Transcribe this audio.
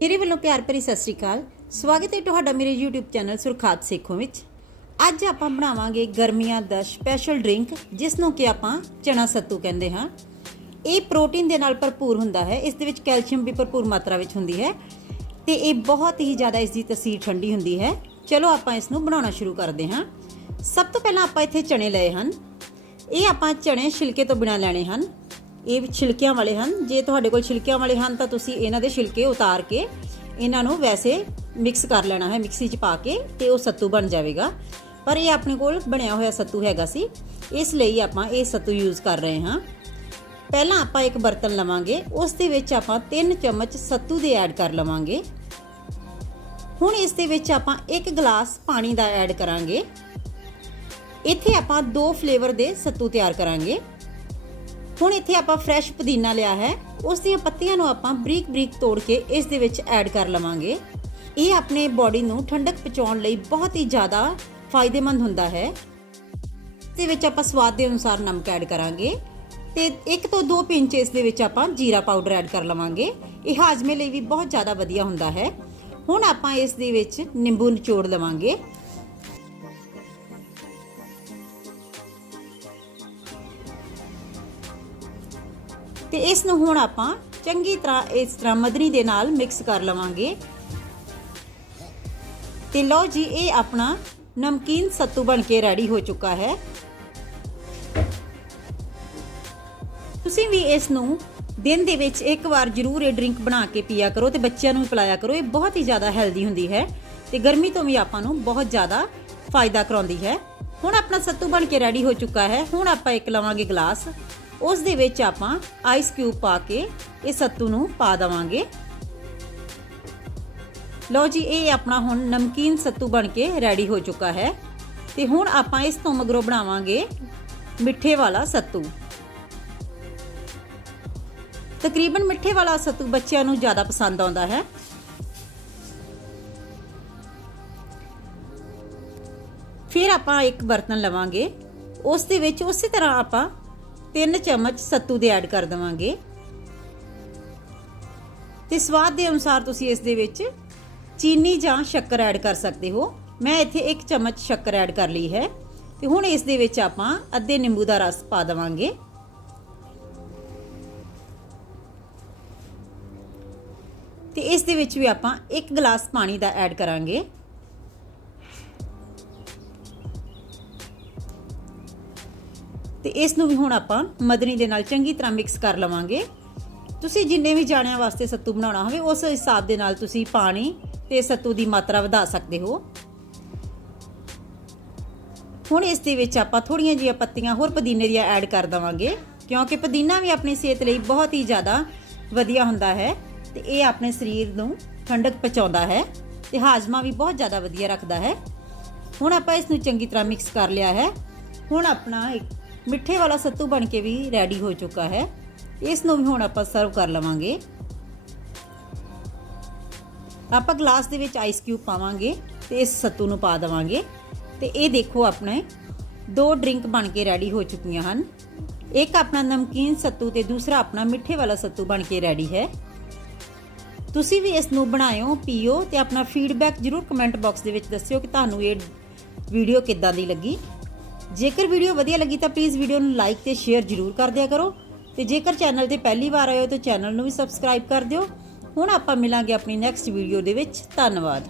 ਮੇਰੇ ਵੱਲੋਂ ਪਿਆਰ ਭਰੀ ਸਤਿ ਸ੍ਰੀ ਅਕਾਲ। ਸਵਾਗਤ ਹੈ ਤੁਹਾਡਾ ਮੇਰੇ YouTube ਚੈਨਲ ਸੁਰਖਾਤ ਸੇਖੋਂ ਵਿੱਚ। ਅੱਜ ਆਪਾਂ ਬਣਾਵਾਂਗੇ ਗਰਮੀਆਂ ਦਾ ਸਪੈਸ਼ਲ ਡਰਿੰਕ ਜਿਸ ਨੂੰ ਕਿ ਆਪਾਂ ਚਣਾ ਸੱਤੂ ਕਹਿੰਦੇ ਹਾਂ। ਇਹ ਪ੍ਰੋਟੀਨ ਦੇ ਨਾਲ ਭਰਪੂਰ ਹੁੰਦਾ ਹੈ। ਇਸ ਦੇ ਵਿੱਚ ਕੈਲਸ਼ੀਅਮ ਵੀ ਭਰਪੂਰ ਮਾਤਰਾ ਵਿੱਚ ਹੁੰਦੀ ਹੈ ਤੇ ਇਹ ਬਹੁਤ ਹੀ ਜ਼ਿਆਦਾ ਇਸ ਦੀ ਤਸੀਰ ਠੰਡੀ ਹੁੰਦੀ ਹੈ। ਚਲੋ ਆਪਾਂ ਇਸ ਨੂੰ ਬਣਾਉਣਾ ਸ਼ੁਰੂ ਕਰਦੇ ਹਾਂ। ਸਭ ਤੋਂ ਪਹਿਲਾਂ ਆਪਾਂ ਇੱਥੇ ਚਣੇ ਲਏ ਹਨ। ਇਹ ਆਪਾਂ ਚਣੇ ਛਿਲਕੇ ਤੋਂ ਬਿਨਾ ਲੈਣੇ ਹਨ। ਇਹ ਛਿਲਕਿਆਂ ਵਾਲੇ ਹਨ। ਜੇ ਤੁਹਾਡੇ ਕੋਲ ਛਿਲਕਿਆਂ ਵਾਲੇ ਹਨ ਤਾਂ ਤੁਸੀਂ ਇਹਨਾਂ ਦੇ ਛਿਲਕੇ ਉਤਾਰ ਕੇ ਇਹਨਾਂ ਨੂੰ ਵੈਸੇ ਮਿਕਸ ਕਰ ਲੈਣਾ ਹੈ ਮਿਕਸੀ 'ਚ ਪਾ ਕੇ ਤੇ ਉਹ ਸੱਤੂ ਬਣ ਜਾਵੇਗਾ। ਪਰ ਇਹ ਆਪਣੇ ਕੋਲ ਬਣਿਆ ਹੋਇਆ ਸੱਤੂ ਹੈਗਾ ਸੀ। ਇਸ ਲਈ ਆਪਾਂ ਇਹ ਸੱਤੂ ਯੂਜ਼ ਕਰ ਰਹੇ ਹਾਂ। ਪਹਿਲਾਂ ਆਪਾਂ ਇੱਕ ਬਰਤਨ ਲਵਾਂਗੇ। ਉਸ ਦੇ ਵਿੱਚ ਆਪਾਂ 3 ਚਮਚ ਸੱਤੂ ਦੇ ਐਡ ਕਰ ਲਵਾਂਗੇ। ਹੁਣ ਇਸ ਦੇ ਵਿੱਚ ਆਪਾਂ 1 ਗਲਾਸ ਪਾਣੀ ਦਾ ਐਡ ਕਰਾਂਗੇ। ਇੱਥੇ ਆਪਾਂ ਦੋ ਫਲੇਵਰ ਦੇ ਸੱਤੂ ਤਿਆਰ ਕਰਾਂਗੇ। ਹੁਣ ਇੱਥੇ ਆਪਾਂ ਫਰੈਸ਼ ਪੁਦੀਨਾ ਲਿਆ ਹੈ। ਉਸ ਦੀਆਂ ਪੱਤੀਆਂ ਨੂੰ ਆਪਾਂ ਬਰੀਕ ਬਰੀਕ ਤੋੜ ਕੇ ਇਸ ਦੇ ਵਿੱਚ ਐਡ ਕਰ ਲਵਾਂਗੇ। ਇਹ ਆਪਣੇ ਬਾਡੀ ਨੂੰ ਠੰਡਕ ਪਹੁੰਚਾਉਣ ਲਈ ਬਹੁਤ ਹੀ ਜ਼ਿਆਦਾ ਫਾਇਦੇਮੰਦ ਹੁੰਦਾ ਹੈ। ਤੇ ਵਿੱਚ ਆਪਾਂ ਸਵਾਦ ਦੇ ਅਨੁਸਾਰ ਨਮਕ ਐਡ ਕਰਾਂਗੇ। ਤੇ ਇੱਕ ਤੋਂ ਦੋ ਪਿੰਚ ਇਸ ਦੇ ਵਿੱਚ ਆਪਾਂ ਜੀਰਾ ਪਾਊਡਰ ਐਡ ਕਰ ਲਵਾਂਗੇ। ਇਹ ਹਾਜ਼ਮੇ ਲਈ ਵੀ ਬਹੁਤ ਜ਼ਿਆਦਾ ਵਧੀਆ ਹੁੰਦਾ ਹੈ। ਹੁਣ ਆਪਾਂ ਇਸ ਦੇ ਵਿੱਚ ਨਿੰਬੂ ਨਿਚੋੜ ਲਵਾਂਗੇ। ਤੇ ਇਸ ਨੂੰ ਹੁਣ ਆਪਾਂ ਚੰਗੀ ਤਰ੍ਹਾਂ ਇਸ ਤਰ੍ਹਾਂ ਮਦਨੀ ਦੇ ਨਾਲ ਮਿਕਸ ਕਰ ਲਵਾਂਗੇ। ਤੇ ਲਓ ਜੀ, ਇਹ ਆਪਣਾ ਨਮਕੀਨ ਸੱਤੂ ਬਣ ਕੇ ਰੈਡੀ ਹੋ ਚੁੱਕਾ ਹੈ। ਤੁਸੀਂ ਵੀ ਇਸ ਨੂੰ ਦਿਨ ਦੇ ਵਿੱਚ ਇੱਕ ਵਾਰ ਜ਼ਰੂਰ ਇਹ ਡਰਿੰਕ ਬਣਾ ਕੇ ਪੀਆ ਕਰੋ ਤੇ ਬੱਚਿਆਂ ਨੂੰ ਵੀ ਪਿਲਾਇਆ ਕਰੋ। ਇਹ ਬਹੁਤ ਹੀ ਜ਼ਿਆਦਾ ਹੈਲਦੀ ਹੁੰਦੀ ਹੈ ਤੇ ਗਰਮੀ ਤੋਂ ਵੀ ਆਪਾਂ ਨੂੰ ਬਹੁਤ ਜ਼ਿਆਦਾ ਫਾਇਦਾ ਕਰਾਉਂਦੀ ਹੈ। ਹੁਣ ਆਪਣਾ ਸੱਤੂ ਬਣ ਕੇ ਰੈਡੀ ਹੋ ਚੁੱਕਾ ਹੈ। ਹੁਣ ਆਪਾਂ ਇੱਕ ਲਵਾਂਗੇ ਗਲਾਸ ਉਸ ਦੇ ਵਿੱਚ ਆਪਾਂ ਆਈਸ ਕਿਊਬ ਪਾ ਕੇ ਇਹ ਸੱਤੂ ਨੂੰ ਪਾ ਦਵਾਂਗੇ। ਲਓ ਜੀ, ਇਹ ਆਪਣਾ ਹੁਣ ਨਮਕੀਨ ਸੱਤੂ ਬਣ ਕੇ ਰੈਡੀ ਹੋ ਚੁੱਕਾ ਹੈ। ਤੇ ਹੁਣ ਆਪਾਂ ਇਸ ਤੋਂ ਮਗਰੋਂ ਬਣਾਵਾਂਗੇ ਮਿੱਠੇ ਵਾਲਾ ਸੱਤੂ। ਤਕਰੀਬਨ ਮਿੱਠੇ ਵਾਲਾ ਸੱਤੂ ਬੱਚਿਆਂ ਨੂੰ ਜ਼ਿਆਦਾ ਪਸੰਦ ਆਉਂਦਾ ਹੈ। ਫਿਰ ਆਪਾਂ ਇੱਕ ਬਰਤਨ ਲਵਾਂਗੇ। ਉਸ ਦੇ ਵਿੱਚ ਉਸੇ ਤਰ੍ਹਾਂ ਆਪਾਂ 3 ਚਮਚ ਸੱਤੂ ਦੇ ਐਡ ਕਰ ਦਵਾਂਗੇ। ਤੇ ਸਵਾਦ ਦੇ ਅਨੁਸਾਰ ਤੁਸੀਂ ਇਸ ਦੇ ਵਿੱਚ ਚੀਨੀ ਜਾਂ ਸ਼ੱਕਰ ਐਡ ਕਰ ਸਕਦੇ ਹੋ। ਮੈਂ ਇੱਥੇ 1 ਚਮਚ ਸ਼ੱਕਰ ਐਡ ਕਰ ਲਈ ਹੈ। ਤੇ ਹੁਣ ਇਸ ਦੇ ਵਿੱਚ ਆਪਾਂ ਅੱਧੇ ਨਿੰਬੂ ਦਾ ਰਸ ਪਾ ਦਵਾਂਗੇ। ਤੇ ਇਸ ਦੇ ਵਿੱਚ ਵੀ ਆਪਾਂ 1 ਗਲਾਸ ਪਾਣੀ ਦਾ ਐਡ ਕਰਾਂਗੇ। ਤੇ ਇਸ ਨੂੰ ਵੀ ਹੁਣ ਆਪਾਂ ਮਦਨੀ ਦੇ ਨਾਲ ਚੰਗੀ ਤਰ੍ਹਾਂ ਮਿਕਸ ਕਰ ਲਵਾਂਗੇ। ਤੁਸੀਂ ਜਿੰਨੇ ਵੀ ਜਾਣਿਆਂ ਵਾਸਤੇ ਸੱਤੂ ਬਣਾਉਣਾ ਹੋਵੇ, ਉਸ ਹਿਸਾਬ ਦੇ ਨਾਲ ਤੁਸੀਂ ਪਾਣੀ ਤੇ ਸੱਤੂ ਦੀ ਮਾਤਰਾ ਵਧਾ ਸਕਦੇ ਹੋ। ਹੁਣ ਇਸ ਦੇ ਵਿੱਚ ਆਪਾਂ ਥੋੜੀਆਂ ਜਿਹੀਆਂ ਪੱਤੀਆਂ ਹੋਰ ਪੁਦੀਨੇ ਦੀਆਂ ਐਡ ਕਰ ਦਵਾਂਗੇ, ਕਿਉਂਕਿ ਪੁਦੀਨਾ ਵੀ ਆਪਣੀ ਸਿਹਤ ਲਈ ਬਹੁਤ ਹੀ ਜ਼ਿਆਦਾ ਵਧੀਆ ਹੁੰਦਾ ਹੈ ਤੇ ਇਹ ਆਪਣੇ ਸਰੀਰ ਨੂੰ ਠੰਡਕ ਪਹੁੰਚਾਉਂਦਾ ਹੈ ਤੇ ਹਾਜ਼ਮਾ ਵੀ ਬਹੁਤ ਜ਼ਿਆਦਾ ਵਧੀਆ ਰੱਖਦਾ ਹੈ। ਹੁਣ ਆਪਾਂ ਇਸ ਨੂੰ ਚੰਗੀ ਤਰ੍ਹਾਂ ਮਿਕਸ ਕਰ ਲਿਆ ਹੈ। ਹੁਣ ਆਪਣਾ ਇੱਕ ਮਿੱਠੇ ਵਾਲਾ ਸੱਤੂ ਬਣ ਕੇ ਵੀ ਰੈਡੀ ਹੋ ਚੁੱਕਾ ਹੈ। ਇਸ ਨੂੰ ਵੀ ਹੁਣ ਆਪਾਂ ਸਰਵ ਕਰ ਲਵਾਂਗੇ। ਆਪਾਂ ਗਲਾਸ ਦੇ ਵਿੱਚ ਆਈਸ ਕਿਊਬ ਪਾਵਾਂਗੇ ਤੇ ਇਸ ਸੱਤੂ ਨੂੰ ਪਾ ਦੇਵਾਂਗੇ। ਤੇ ਇਹ ਦੇਖੋ ਆਪਣੇ ਦੋ ਡਰਿੰਕ ਬਣ ਕੇ ਰੈਡੀ ਹੋ ਚੁੱਕੀਆਂ ਹਨ। ਇੱਕ ਆਪਣਾ ਨਮਕੀਨ ਸੱਤੂ ਤੇ ਦੂਸਰਾ ਆਪਣਾ ਮਿੱਠੇ ਵਾਲਾ ਸੱਤੂ ਬਣ ਕੇ ਰੈਡੀ ਹੈ। ਤੁਸੀਂ ਵੀ ਇਸ ਨੂੰ ਬਣਾਇਓ, ਪੀਓ ਤੇ ਆਪਣਾ ਫੀਡਬੈਕ ਜਰੂਰ ਕਮੈਂਟ ਬਾਕਸ ਦੇ ਵਿੱਚ ਦੱਸਿਓ ਕਿ ਤੁਹਾਨੂੰ ਇਹ ਵੀਡੀਓ ਕਿੱਦਾਂ ਦੀ ਲੱਗੀ। ਜੇਕਰ ਵੀਡੀਓ ਵਧੀਆ ਲੱਗੀ ਤਾਂ ਪਲੀਜ਼ ਵੀਡੀਓ ਨੂੰ ਲਾਈਕ ਤੇ ਸ਼ੇਅਰ ਜਰੂਰ ਕਰ ਦਿਆ ਕਰੋ। ਤੇ ਜੇਕਰ ਚੈਨਲ ਤੇ ਪਹਿਲੀ ਵਾਰ ਆਏ ਹੋ ਤਾਂ ਚੈਨਲ ਨੂੰ ਵੀ ਸਬਸਕ੍ਰਾਈਬ ਕਰ ਦਿਓ। ਹੁਣ ਆਪਾਂ ਮਿਲਾਂਗੇ ਆਪਣੀ ਨੈਕਸਟ ਵੀਡੀਓ ਦੇ ਵਿੱਚ। ਧੰਨਵਾਦ।